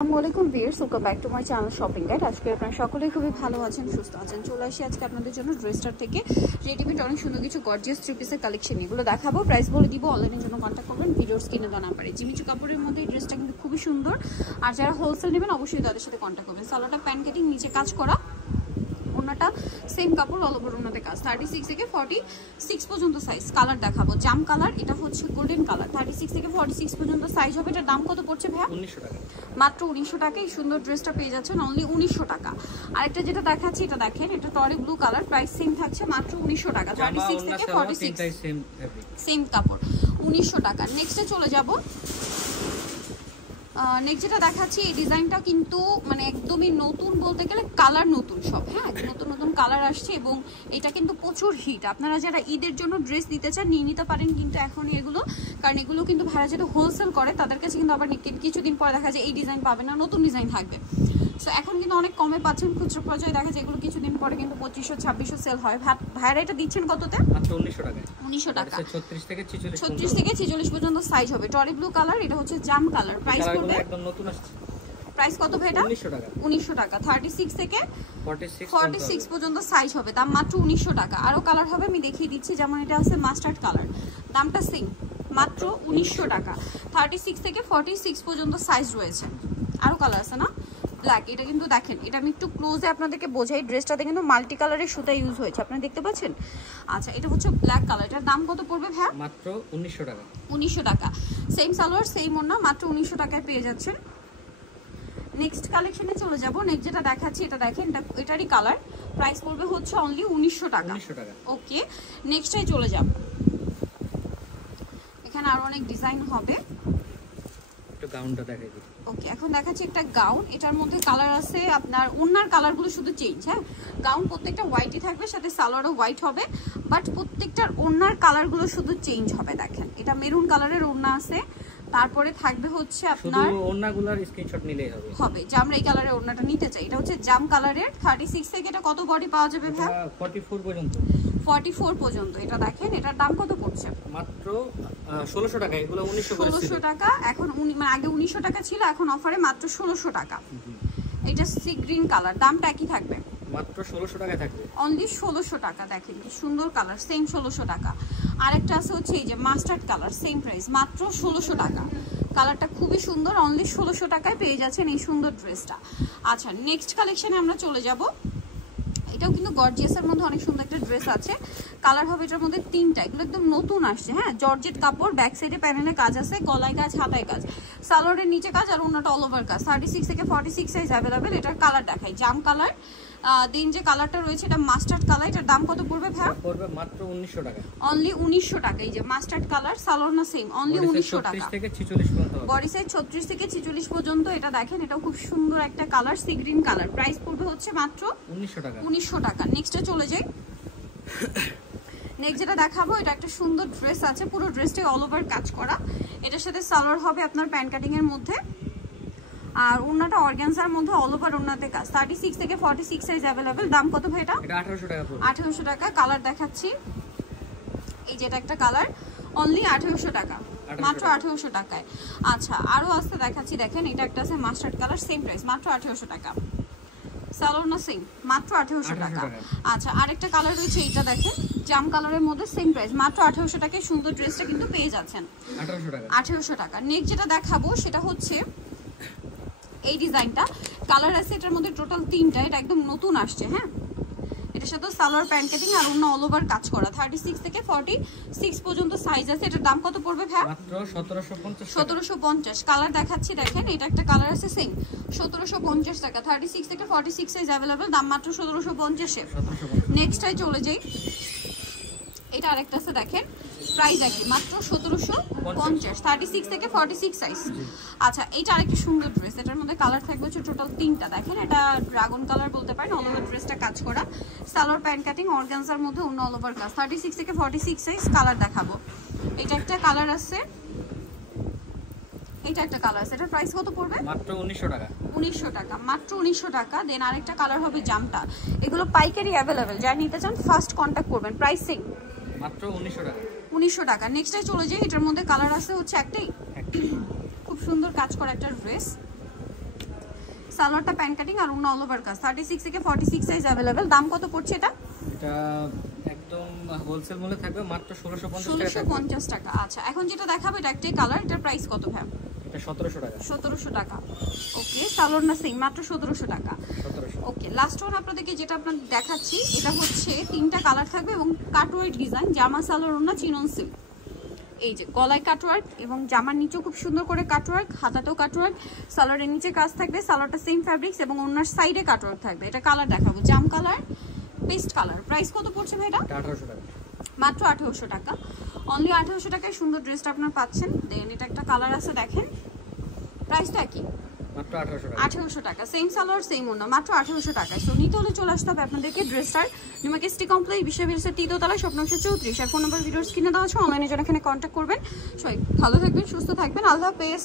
আসসালামু viewers, welcome back to my channel shopping guide. আজকে আপনারা সকলেই খুবই ভালো আছেন, সুস্থ আছেন। চলে আসি আজকে আপনাদের জন্য ড্রেসটার থেকে রেডিমেড অনেক সুন্দর কিছু গর্জিয়াস থ্রি পিসের কালেকশন এগুলো দেখাবো। প্রাইস বলে দিব, অনলাইনের জন্য কন্ট্যাক্ট করবেন ভিডিওর স্ক্রিনে দেওয়া নাম্বারে। জিমিচু কাপড়ের মধ্যে এই ড্রেসটা কিন্তু খুবই সুন্দর, আর যারা হোলসেল নেবেন অবশ্যই তাদের সাথে কন্ট্যাক্ট করবেন। সালোয়ারটা প্যান্ট কাটিং, নিচে কাজ করা, ওনাটা সেম কাপড়, অল ওভার ওনাতে কাজ। 36 থেকে 46 পর্যন্ত সাইজ। কালার দেখাবো জাম কালার, এটা হচ্ছে গোল্ডেন কালার। 36 থেকে 46 পর্যন্ত সাইজ হবে। এটার দাম কত পড়ছে ভাইয়া? 1900 টাকা, মাত্র 1900 টাকা। এই সুন্দর ড্রেসটা পেয়ে যাচ্ছেন অনলি 1900 টাকা। আরেকটা যেটা দেখাচ্ছি এটা দেখেন, এটা টরি ব্লু কালার, প্রাইস সেম থাকছে মাত্র 1900 টাকা। 36 থেকে 46 সেম কাপড়, 1900 টাকা। নেক্সটে চলে যাব। নেক্সট যেটা দেখাচ্ছি এই ডিজাইনটা কিন্তু মানে একদমই নতুন বলতে গেলে, কালার নতুন সব, হ্যাঁ নতুন নতুন কালার আসছে এবং এটা কিন্তু প্রচুর হিট। আপনারা যারা ঈদের জন্য ড্রেস দিতে চান নিয়ে নিতে পারেন কিন্তু এখন এগুলো, কারণ এগুলো কিন্তু ভাড়া যেটা হোলসেল করে তাদের কাছে কিন্তু আবার কিছুদিন পরে দেখা যায় এই ডিজাইন পাবে না, নতুন ডিজাইন থাকবে। সো এখন কিন্তু অনেক কমে পাচ্ছেন, খুচরো পর্যায়ে দেখা যায় এগুলো কিছুদিন পরে কিন্তু 2500-2600 সেল হয়। ভাইরা এটা দিচ্ছেন কততে? মাত্র 1900 টাকা। 1900 টাকা, 36 থেকে 46 পর্যন্ত সাইজ হবে। টরি ব্লু কালার, এটা হচ্ছে জাম কালার। প্রাইস করবে একদম নতুন আসছে। প্রাইস কত ভাই এটা? 1900 টাকা। 1900 টাকা। 36 থেকে 46 পর্যন্ত সাইজ হবে, দাম মাত্র 1900 টাকা। আরো কালার হবে, আমি দেখিয়ে দিচ্ছি। যেমন এটা আছে মাস্টার্ড কালার, দামটা সেম, মাত্র 1900 টাকা। 36 থেকে 46 পর্যন্ত সাইজ রয়েছে। আরো কালার আছে না? ব্ল্যাক, এটা কিন্তু দেখেন, এটা আমি একটু ক্লোজে আপনাদেরকে বোঝাই। ড্রেসটাতে কিন্তু মাল্টি কালারের সুতা ইউজ হয়েছে, আপনারা দেখতে পাচ্ছেন। আচ্ছা, এটা হচ্ছে ব্ল্যাক কালার। এটার দাম কত পড়বে ভাই? মাত্র 1900 টাকা। 1900 টাকা। সেম সালোয়ার সেম ওড়না, মাত্র 1900 টাকায় পেয়ে যাচ্ছেন। নেক্সট কালেকশনে চলে যাব। নেক্সট যেটা দেখাচ্ছি এটা দেখেন, এটারই কালার, প্রাইস পড়বে হচ্ছে অনলি 1900 টাকা। ওকে, নেক্সটে চলে যাব। এখানে আরো অনেক ডিজাইন হবে। একটু গাউনটা দেখাই দিই। ওকে, এখন দেখাচ্ছি একটা গাউন। এটার মধ্যে কালার আছে আপনার, ওড়নার কালারগুলো শুধু চেঞ্জ, হ্যাঁ গাউন প্রত্যেকটা হোয়াইটই থাকবে, সাথে সালোয়ারও হোয়াইট হবে, বাট প্রত্যেকটার ওড়নার কালারগুলো শুধু চেঞ্জ হবে। দেখেন এটা মেরুন কালারের ওড়না আছে, তারপরে থাকবে হচ্ছে আপনার ওড়নাগুলোর স্ক্রিনশট নিলেই হবে যে আমরা এই কালারের ওড়নাটা নিতে চাই। এটা হচ্ছে জাম কালারের। 36 থেকে এটা কত বডি পাওয়া যাবে ভাই? 44 পর্যন্ত। 44 পর্যন্ত। এটা দেখেন, এটার দাম কত পড়ছে? মাত্র 1600 টাকা। এগুলো 1900 করে ছিল। 1600 টাকা এখন, মানে আগে 1900 টাকা ছিল, এখন অফারে মাত্র 1600 টাকা। এটা সি গ্রিন কালার, দামটা একই থাকবে, মাত্র 1600 টাকায় থাকবে। অনলি 1600 টাকা। দেখেন কি সুন্দর কালার, সেম 1600 টাকা। আরেকটা আছে হচ্ছে এই যে মাস্টার্ড কালার, সেম প্রাইস, মাত্র 1600 টাকা। কালারটা খুবই সুন্দর, অনলি 1600 টাকায় পেয়ে যাচ্ছেন এই সুন্দর ড্রেসটা। আচ্ছা, নেক্সট কালেকশনে আমরা চলে যাব। এটাও কিন্তু গর্জিয়াসের মধ্যে অনেক সুন্দর একটা ড্রেস আছে। কালার হবে এটার মধ্যে তিনটা, এগুলো একদম নতুন আসছে, হ্যাঁ জর্জেট কাপড়, ব্যাক সাইডে প্যানেলে কাজ আছে, গলায় কাজ, হাতায় কাজ, সালোয়ারের নিচে কাজ, আর অন্যটা অল ওভার কাজ। 36 থেকে 46 সাইজ অ্যাভেলেবেল। এটার কালার দেখাই, জাম কালার। দিন যে কালারটা রয়েছে এটা মাস্টার্ড কালার। এটার দাম কত পড়বে ভাই? পড়বে মাত্র 1900 টাকা। অনলি 1900 টাকা। এই যে মাস্টার্ড কালার, সালোয়ার না সেম, অনলি 1900 টাকা। 36 থেকে 46 পর্যন্ত। বডি সাইজ 36 থেকে 46 পর্যন্ত। এটা দেখেন, এটাও খুব সুন্দর একটা colour, sea green colour. Price পড়বে হচ্ছে মাত্র 1900 টাকা। 1900 টাকা। নেক্সটে চলে যাই। নেক্সট যেটা দেখাবো, এটা একটা সুন্দর ড্রেস আছে, পুরো ড্রেসটাই অল ওভার কাজ করা। এটার সাথে সালোয়ার হবে আপনার প্যান্ট কাটিং এর মধ্যে, আর ওড়নাটা অর্গানজার মধ্যে অল ওভার ওড়নাতে কাজ। 36 থেকে 46 সাইজ অ্যাভেলেবেল। দাম কত ভাই এটা? এটা 1800 টাকা পড়বে। 1800 টাকা। কালার দেখাচ্ছি, এই যেটা একটা কালার, অনলি 1800 টাকা, মাত্র 1800 টাকায়। আচ্ছা, আরো আসতে দেখাচ্ছি। দেখেন এটা একটা আছে মাস্টার্ড কালার, সেম প্রাইস, মাত্র 1800 টাকা। সালোয়ার না সেম, মাত্র 1800 টাকা। আচ্ছা, আরেকটা কালার রয়েছে, এইটা দেখেন জাম কালারের মধ্যে, সেম প্রাইস, মাত্র 1800 টাকায় সুন্দর ড্রেসটা কিন্তু পেয়ে যাচ্ছেন। 1800 টাকা। নেক্সট যেটা দেখাবো সেটা হচ্ছে এই ডিজাইনটা। কালার আছে এটার মধ্যে টোটাল তিনটা, এটা একদম নতুন আসছে, হ্যাঁ এটার সাথে সালোয়ার প্যান্ট কাটিং আর অন্য অল ওভার কাজ করা। 36 থেকে 46 পর্যন্ত সাইজ আছে। এটার দাম কত পড়বে ভাই? মাত্র 1750। 1750। কালার দেখাচ্ছি, দেখেন এটা একটা কালার আছে সেম, 1750 টাকা। 36 থেকে 46 সাইজ अवेलेबल, দাম মাত্র 1750 এ। নেক্সটটাই চলে যাই। এটা আরেকটা আছে, দেখেন প্রাইস একই, মাত্র 1750। 36 থেকে 46 সাইজ। আচ্ছা, এটা আরেকটা সুন্দর ড্রেস। এটার মধ্যে কালার থাকবে হচ্ছে টোটাল তিনটা। দেখেন এটা ড্রাগন কালার বলতে পারেন, অল ওভার ড্রেসটা কাজ করা, সালোয়ার প্যান্ট কাটিং, অর্গানজার মধ্যে অন্য অল ওভার কাজ। 36 থেকে 46 সাইজ। কালার দেখাবো, এটা একটা কালার আছে, এটা একটা কালার আছে। এটার প্রাইস কত পড়বে? মাত্র 1900 টাকা। 1900 টাকা, মাত্র 1900 টাকা। দেন আরেকটা কালার হবে জামটা। এগুলো পাইকারি অ্যাভেলেবেল, যারা নিতে চান ফার্স্ট কন্ট্যাক্ট করবেন। প্রাইস সেম, মাত্র 1900 টাকা। 1900 টাকা। নেক্সটে চলে যাই। এটার মধ্যে কালার আছে হচ্ছে একটাই, খুব সুন্দর কাজ করা একটা ড্রেস। সালোয়ারটা প্যান্ট কাটিং আর ওন্না অল ওভার কাজ 36 থেকে 46 সাইজ अवेलेबल। দাম কত পড়ছে এটা? এটা একদম হোলসেল মূল্যে থাকবে মাত্র 1650 টাকা। 1650 টাকা। আচ্ছা এখন যেটা দেখাবো এটা একটাই কালার, এটার প্রাইস কত ভাই? এটা 1700 টাকা। 1700 টাকা। ওকে, সালোয়ার না সেম মাত্র 1700 টাকা। 1700। ওকে, লাস্ট ওয়ান আপনাদেরকে যেটা আপনাদের দেখাচ্ছি এটা হচ্ছে 3টা কালার থাকবে এবং কাটওয়ার্ক ডিজাইন, জামা সালোয়ার ওন্না চিনন সিল্ক। এই যে গলায় কাটওয়ার্ক এবং জামার নিচেও খুব সুন্দর করে কাটওয়ার্ক, হাতাতেও কাটওয়ার্ক, সালোয়ারের নিচে কাজ থাকবে, সালোয়ারটা সেম ফ্যাব্রিক্স এবং ওনার সাইডে কাটওয়ার্ক থাকবে। এটা কালার দেখাবো, জাম কালার, পেস্ট কালার। প্রাইস কত পড়ছে ভাই এটা? 1800 টাকা। মাত্র 1800 টাকা। অনলি 1800 টাকায় সুন্দর ড্রেসটা আপনারা পাচ্ছেন। দেন এটা একটা কালার আছে দেখেন, প্রাইসটা কি? মাত্র 1800 টাকা। 1800 টাকা। সেম সালোয়ার সেম ওন্না, মাত্র 1800 টাকা। সো নিতে হলে চলে আসতে হবে আপনাদেরকে ড্রেসটার নিউমার্কেট কমপ্লেক্স বিশ্ববিদ্যালয়ের 3য় তলায়, স্বপ্ন 34। আর ফোন নাম্বার ভিডিওর স্ক্রিনে দেওয়া আছে, অনলাইনে জন্য এখানে কন্ট্যাক্ট করবেন। সবাই ভালো থাকবেন, সুস্থ থাকবেন, আল্লাহ হাফেজ।